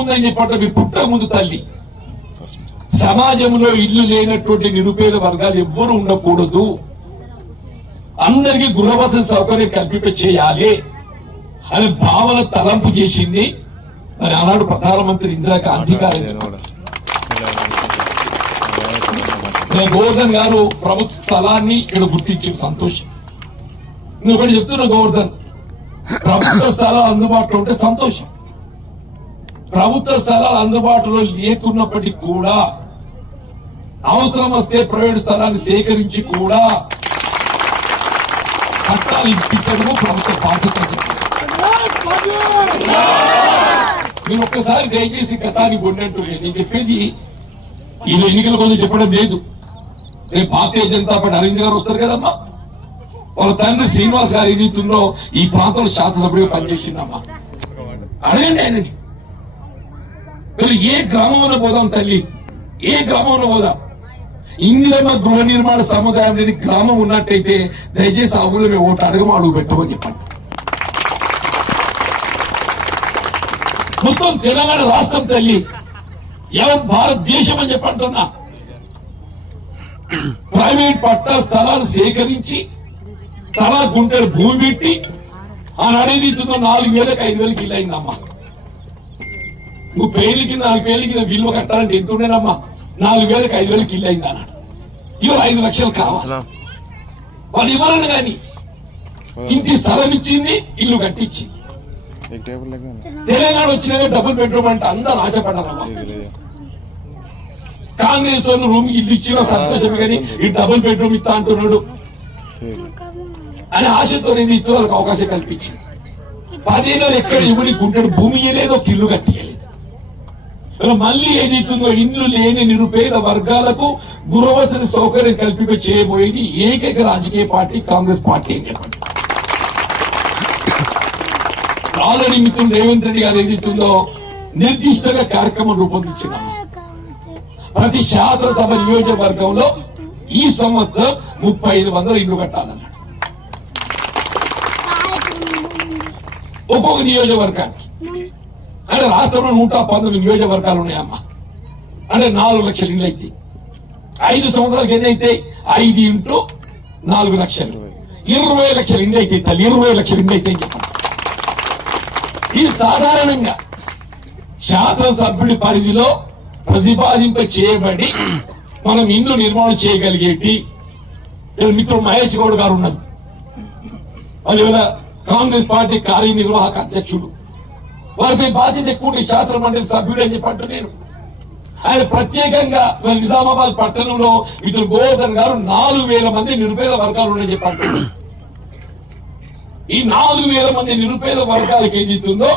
ఉందని చెప్పంటే మీరు పుట్టక ముందు తల్లి సమాజంలో ఇల్లు లేనటువంటి నిరుపేద వర్గాలు ఎవ్వరూ ఉండకూడదు, అందరికీ గృహవసతి సౌకర్యం కల్పింప చేయాలి అనే భావన తలంపు చేసింది మరి ఆనాడు ప్రధానమంత్రి ఇందిరాగాంధీ గారు. గోవర్ధన్ గారు ప్రభుత్వ స్థలాన్ని ఇక్కడ గుర్తించిన సంతోషం. ఇంకొకటి చెప్తున్నా, గోవర్ధన్ ప్రభుత్వ స్థలాలు అందుబాటులో ఉంటే సంతోషం. ప్రభుత్వ స్థలాలు అందుబాటులో లేకున్నప్పటికీ కూడా అవసరం వస్తే ప్రైవేటు స్థలాన్ని సేకరించి కూడా పట్టాలు ఇప్పించడము ప్రభుత్వ బాధ్యత. మీరు ఒక్కసారి దయచేసి గతానికి ఉన్నట్టు నేను చెప్పేది ఈ ఎన్నికల కోసం చెప్పడం లేదు. రేపు భారతీయ జనతా పార్టీ అరవింద్ గారు వస్తారు కదమ్మా, వాళ్ళ తండ్రి శ్రీనివాస్ గారు ఏదైతుందో ఈ ప్రాంతంలో శాసనసభ్యుడిగా పనిచేసిందమ్మా. అడగండి ఆయనని. మీరు ఏ గ్రామంలో పోదాం తల్లి, ఏ గ్రామంలో పోదాం. ఇందిరమ్మ గృహ నిర్మాణ సముదాయం లేని గ్రామం ఉన్నట్టయితే దయచేసి ఆ ఊళ్ళో మేము ఓటు అడుగు పెట్టమని చెప్పండి. మొత్తం తెలంగాణ రాష్ట్రం తల్లి, యావత్ భారతదేశం అని చెప్పంటున్నా. ప్రైవేట్ పట్టా స్థలాలు సేకరించి తలా గుంటలు భూమి పెట్టి ఆనాడేది 4,000కి 5,000కి ఇల్లు అయిందమ్మా. నువ్వు పేర్లకి 4 పేర్ల కింద విలువ కట్టాలంటే ఎంత ఉండేనమ్మా? 4,000కి 5,000కి ఇల్లు అయింది అన్నాడు. ఇవాళ 5 లక్షలు కావాలి. వాళ్ళు ఇవ్వాలని కానీ ఇంటి స్థలం ఇచ్చింది, ఇల్లు కట్టించింది. తెలంగాణ వచ్చినాక డబుల్ బెడ్రూమ్ అంటే అందరూ ఆశపడ్డారమ్మా. కాంగ్రెస్ వాళ్ళు రూమ్ ఇల్లు ఇచ్చిన సంతోషమే కానీ ఈ డబుల్ బెడ్రూమ్ ఇస్తా అంటున్నాడు అని ఆశతో ఇచ్చే వాళ్ళకి అవకాశం కల్పించింది. 10 ఏళ్ళు ఎక్కడ ఇవ్వని గుంటడు భూమి ఇయ్యలేదు, ఒక ఇల్లు కట్టియలేదు. మళ్ళీ ఏదైతుందో ఇండ్లు లేని నిరుపేద వర్గాలకు గృహవసతి సౌకర్యం కల్పింప చేయబోయేది ఏకైక రాజకీయ పార్టీ కాంగ్రెస్ పార్టీ అని చెప్పండి. ఆల్రెడీ మిత్రుడు రేవంత్ రెడ్డి గారు ఏదైతుందో నిర్దిష్టంగా కార్యక్రమం రూపొందించినాము. ప్రతి శాసనసభ నియోజకవర్గంలో ఈ సంవత్సరం 3,500 ఇళ్లు కట్టాలన్నాడు. ఒక్కొక్క నియోజకవర్గానికి. అంటే రాష్ట్రంలో 119 నియోజకవర్గాలు ఉన్నాయమ్మా. అంటే 4 లక్షల ఇళ్ళు అయితే 5 సంవత్సరాలకు ఎన్ని అయితే 5 ఇంటూ 4 లక్షలు 20 లక్షల ఇళ్ళు అయితే తల్లి 20 లక్షల ఇళ్ళు అయితే చెప్పండి. ఇది సాధారణంగా శాసనసభ్యుడి పరిధిలో ప్రతిపాదింప చేయబడి మనం ఇండ్లు నిర్మాణం చేయగలిగేటి. మిత్రుడు మహేష్ గౌడ్ గారు ఉన్నారు, వాళ్ళు కాంగ్రెస్ పార్టీ కార్యనిర్వాహక అధ్యక్షుడు. వారిపై బాధ్యత ఎక్కువ శాసన మండలి సభ్యుడు అని చెప్పంటూ నేను ఆయన ప్రత్యేకంగా నిజామాబాద్ పట్టణంలో మిత్రుడు గోవర్ధన్ గారు 4,000 మంది నిరుపేద వర్గాలు ఉన్నాయని చెప్పంటున్నారు. ఈ 4,000 మంది నిరుపేద వర్గాలకు ఏదైతుందో